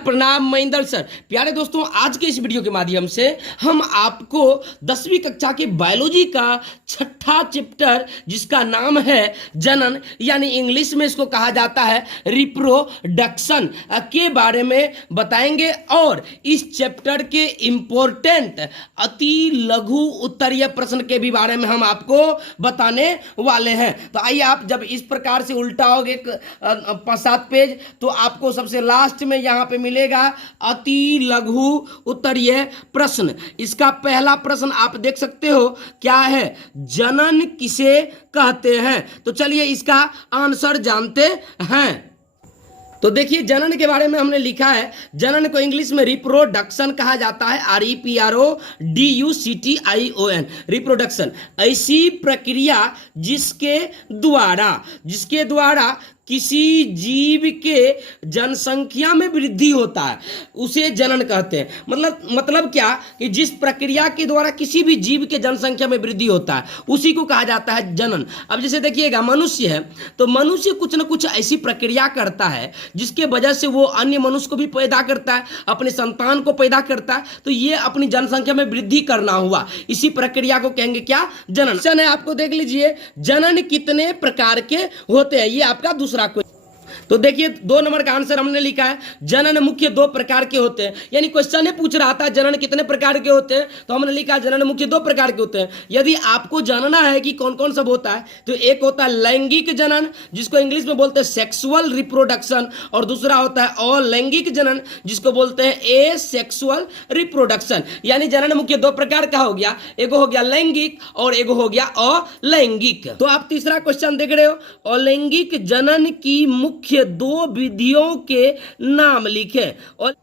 प्रणाम महेंद्र सर। प्यारे दोस्तों, आज के इस वीडियो के माध्यम से हम आपको 10वीं कक्षा के बायोलॉजी का छठा चैप्टर जिसका नाम है जनन, यानी इंग्लिश में इसको कहा जाता है रिप्रोडक्शन के बारे में बताएंगे और इस चैप्टर के इंपॉर्टेंट अति लघु उत्तरीय प्रश्न के भी बारे में हम आपको बताने वाले हैं। तो आइए, आप जब इस प्रकार से उल्टाओगे 5-7 पेज तो आपको सबसे लास्ट में यहाँ पे मिलेगा अति लघु उत्तरीय प्रश्न। इसका पहला प्रश्न आप देख सकते हो, क्या है? जनन किसे कहते हैं? तो चलिए इसका आंसर जानते हैं। तो देखिए, जनन के बारे में हमने लिखा है, जनन को इंग्लिश में रिप्रोडक्शन कहा जाता है, REPRODUCTION। रिप्रोडक्शन ऐसी प्रक्रिया जिसके द्वारा किसी जीव के जनसंख्या में वृद्धि होता है उसे जनन कहते हैं। मतलब क्या कि जिस प्रक्रिया के द्वारा किसी भी जीव के जनसंख्या में वृद्धि होता है उसी को कहा जाता है जनन। अब जैसे देखिएगा, मनुष्य है तो मनुष्य कुछ न कुछ ऐसी प्रक्रिया करता है जिसके वजह से वो अन्य मनुष्य को भी पैदा करता है, अपने संतान को पैदा करता है, तो ये अपनी जनसंख्या में वृद्धि करना हुआ, इसी प्रक्रिया को कहेंगे क्या? जनन। आपको देख लीजिए, जनन कितने प्रकार के होते हैं, ये आपका दूसरा। तो देखिए, 2 नंबर का आंसर हमने लिखा है, जनन मुख्य 2 प्रकार के होते हैं। यानी क्वेश्चन ने पूछ रहा था जनन कितने प्रकार के होते हैं, तो हमने लिखा जनन मुख्य 2 प्रकार के होते हैं। यदि आपको जानना है कि कौन कौन सब होता है, तो एक होता है लैंगिक जनन, जिसको इंग्लिश में बोलते हैं सेक्सुअल रिप्रोडक्शन, और दूसरा होता है अलैंगिक जनन, जिसको बोलते हैं एसेक्सुअल रिप्रोडक्शन। यानी जनन मुख्य 2 प्रकार का हो गया, एगो हो गया लैंगिक और एगो हो गया अलैंगिक। तो आप तीसरा क्वेश्चन देख रहे हो, अलैंगिक जनन की मुख्य 2 विधियों के नाम लिखे। और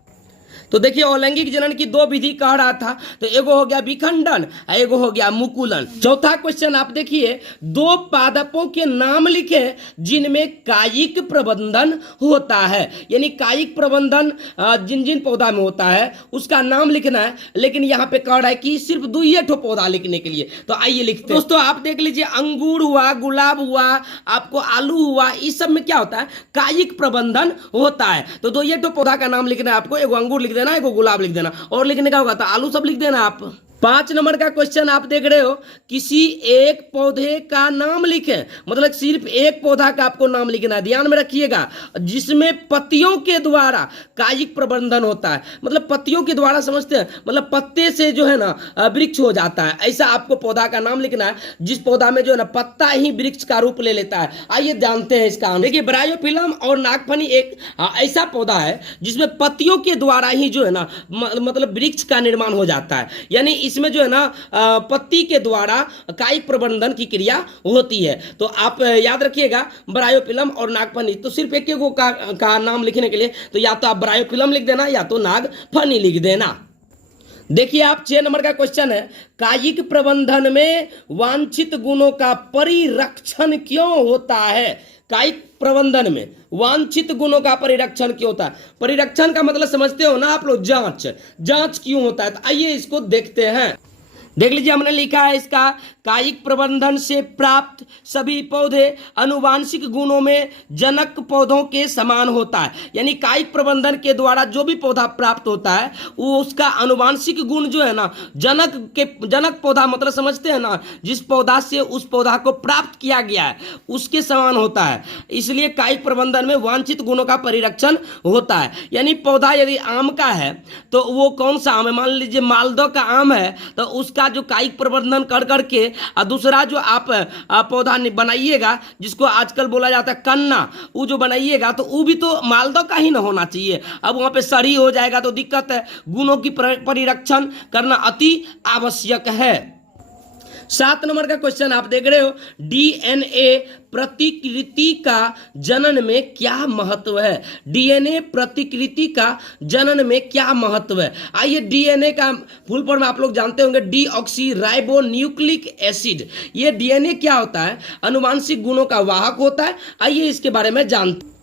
तो देखिए, अलैंगिक जनन की 2 विधि कह रहा था, तो एगो हो गया विखंडन, एगो हो गया मुकुलन। चौथा क्वेश्चन आप देखिए, 2 पादपों के नाम लिखे जिनमें कायिक प्रबंधन होता है। यानी कायिक प्रबंधन जिन जिन पौधा में होता है उसका नाम लिखना है, लेकिन यहाँ पे कह रहा है कि सिर्फ 2 पौधा लिखने के लिए। तो आइए लिखते हैं। दोस्तों आप देख लीजिए, अंगूर हुआ, गुलाब हुआ, आपको आलू हुआ, इस सब में क्या होता है? कायिक प्रबंधन होता है। तो 2 पौधा का नाम लिखना है आपको, एगो अंगूर लिख देना, एगो गुलाब लिख देना, और लिखने का होगा तो आलू सब लिख देना आप। 5 नंबर का क्वेश्चन आप देख रहे हो, किसी एक पौधे का नाम लिखें। मतलब सिर्फ एक पौधा का आपको नाम लिखना है, ध्यान में रखिएगा, जिसमें पत्तियों के द्वारा कायिक प्रबंधन होता है। मतलब पत्तियों के द्वारा, समझते हैं, मतलब पत्ते से जो है ना वृक्ष हो जाता है, ऐसा आपको पौधा का नाम लिखना है, जिस पौधा में जो है ना पत्ता ही वृक्ष का रूप ले लेता है। आइए जानते हैं इसका। देखिए, ब्रायोफिलम और नागफनी एक ऐसा पौधा है जिसमें पत्तियों के द्वारा ही जो है ना मतलब वृक्ष का निर्माण हो जाता है। यानी इसमें जो है ना पत्ती के द्वारा कायिक प्रबंधन की क्रिया होती है। तो आप याद रखिएगा, ब्रायोफिलम और नागफनी। तो सिर्फ एक का नाम लिखने के लिए तो या तो आप ब्रायोफिलम लिख देना या तो नागफनी लिख देना। देखिए, आप 6 नंबर का क्वेश्चन है, कायिक प्रबंधन में वांछित गुणों का परिरक्षण क्यों होता है? कायिक प्रबंधन में वांछित गुणों का परिरक्षण क्यों होता है? परिरक्षण का मतलब समझते हो ना आप लोग? जांच क्यों होता है? तो आइए इसको देखते हैं। देख लीजिए, हमने लिखा है इसका, कायिक प्रबंधन से प्राप्त सभी पौधे आनुवांशिक गुणों में जनक पौधों के समान होता है। यानी कायिक प्रबंधन के द्वारा जो भी पौधा प्राप्त होता है वो उसका आनुवांशिक गुण जो है ना जनक पौधा, मतलब समझते हैं ना, जिस पौधा से उस पौधा को प्राप्त किया गया है उसके समान होता है। इसलिए कायिक प्रबंधन में वांछित गुणों का परिरक्षण होता है। यानी पौधा यदि आम का है तो वो कौन सा आम है? मान लीजिए मालदह का आम है, तो उसका जो कायिक प्रबंधन कर करके और दूसरा जो आप पौधा बनाइएगा, जिसको आजकल बोला जाता है कन्ना, वो जो बनाइएगा तो वो भी तो मालदह का ही ना होना चाहिए। अब वहाँ पे सड़ी हो जाएगा तो दिक्कत है। गुणों की परिरक्षण करना अति आवश्यक है। 7 नंबर का क्वेश्चन आप देख रहे हो, डीएनए प्रतिकृति का जनन में क्या महत्व है? डीएनए प्रतिकृति का जनन में क्या महत्व है? आइए, डीएनए का फुल फॉर्म आप लोग जानते होंगे, डीऑक्सी राइबो न्यूक्लिक एसिड। ये डीएनए क्या होता है? आनुवांशिक गुणों का वाहक होता है। आइए इसके बारे में जानते।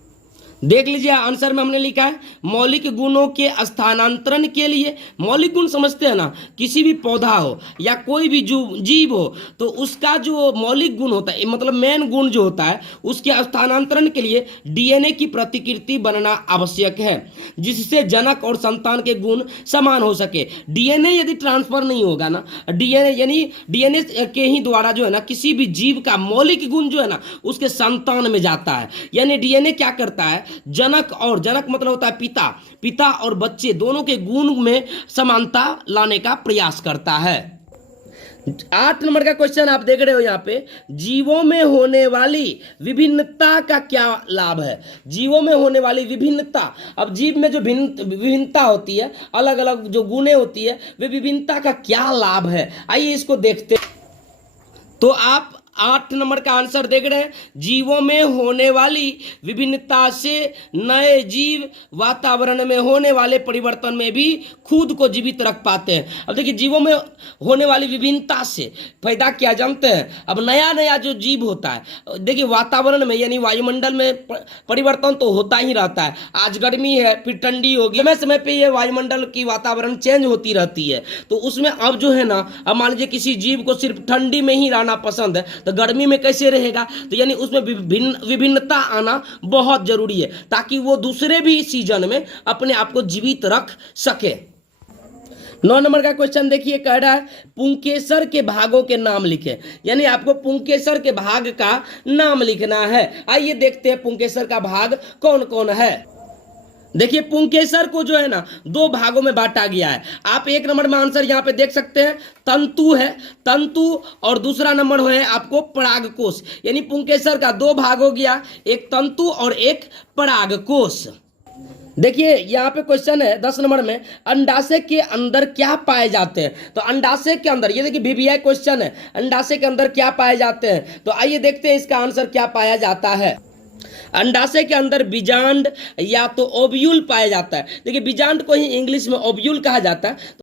देख लीजिए आंसर में हमने लिखा है मौलिक गुणों के स्थानांतरण के लिए। मौलिक गुण समझते हैं ना, किसी भी पौधा हो या कोई भी जीव हो तो उसका जो मौलिक गुण होता है, मतलब मेन गुण जो होता है, उसके स्थानांतरण के लिए डीएनए की प्रतिकृति बनना आवश्यक है, जिससे जनक और संतान के गुण समान हो सके। डीएनए यदि ट्रांसफर नहीं होगा ना, डीएनए यानी डीएनए के ही द्वारा जो है ना किसी भी जीव का मौलिक गुण जो है ना उसके संतान में जाता है। यानी डीएनए क्या करता है, जनक मतलब होता है पिता और बच्चे दोनों के गुण में समानता लाने का प्रयास करता है। 8 नंबर का क्वेश्चन आप देख रहे हो यहाँ पे, जीवों में होने वाली विभिन्नता का क्या लाभ है। जीवों में होने वाली विभिन्नता, अब जीव में जो विभिन्नता होती है, अलग अलग जो गुणे होती है, वे विभिन्नता का क्या लाभ है, आइए इसको देखते। तो आप 8 नंबर का आंसर देख रहे हैं, जीवों में होने वाली विभिन्नता से नए जीव वातावरण में होने वाले परिवर्तन में भी खुद को जीवित रख पाते हैं। अब देखिए जीवों में होने वाली विभिन्नता से फायदा क्या जानते हैं, अब नया नया जो जीव होता है, देखिए वातावरण में यानी वायुमंडल में परिवर्तन तो होता ही रहता है। आज गर्मी है फिर ठंडी होगी, समय समय पे ये वायुमंडल की वातावरण चेंज होती रहती है। तो उसमें अब जो है ना, अब मान लीजिए किसी जीव को सिर्फ ठंडी में ही रहना पसंद है तो गर्मी में कैसे रहेगा, तो यानी उसमें विभिन्नता आना बहुत जरूरी है ताकि वो दूसरे भी सीजन में अपने आप को जीवित रख सके। 9 नंबर का क्वेश्चन देखिए, कह रहा है पुंकेसर के भागों के नाम लिखे। यानी आपको पुंकेसर के भाग का नाम लिखना है। आइए देखते हैं पुंकेसर का भाग कौन कौन है। देखिए पुंकेसर को जो है ना 2 भागों में बांटा गया है। आप 1 नंबर में आंसर यहाँ पे देख सकते हैं, तंतु है, तंतु, और दूसरा नंबर है आपको परागकोश। यानी पुंकेसर का 2 भाग हो गया, एक तंतु और एक परागकोश। देखिए यहाँ पे क्वेश्चन है 10 नंबर में, अंडाशय के अंदर क्या पाए जाते हैं। तो अंडाशय के अंदर, ये देखिए वीवीआई क्वेश्चन है, अंडाशय के अंदर क्या पाए जाते हैं। तो आइए देखते हैं इसका आंसर क्या पाया जाता है। अंडाशय के अंदर बीजांड या तो ओव्यूल पाया जाता है। देखिए बीजांड को ही इंग्लिश में ओव्यूल कहा जाता है।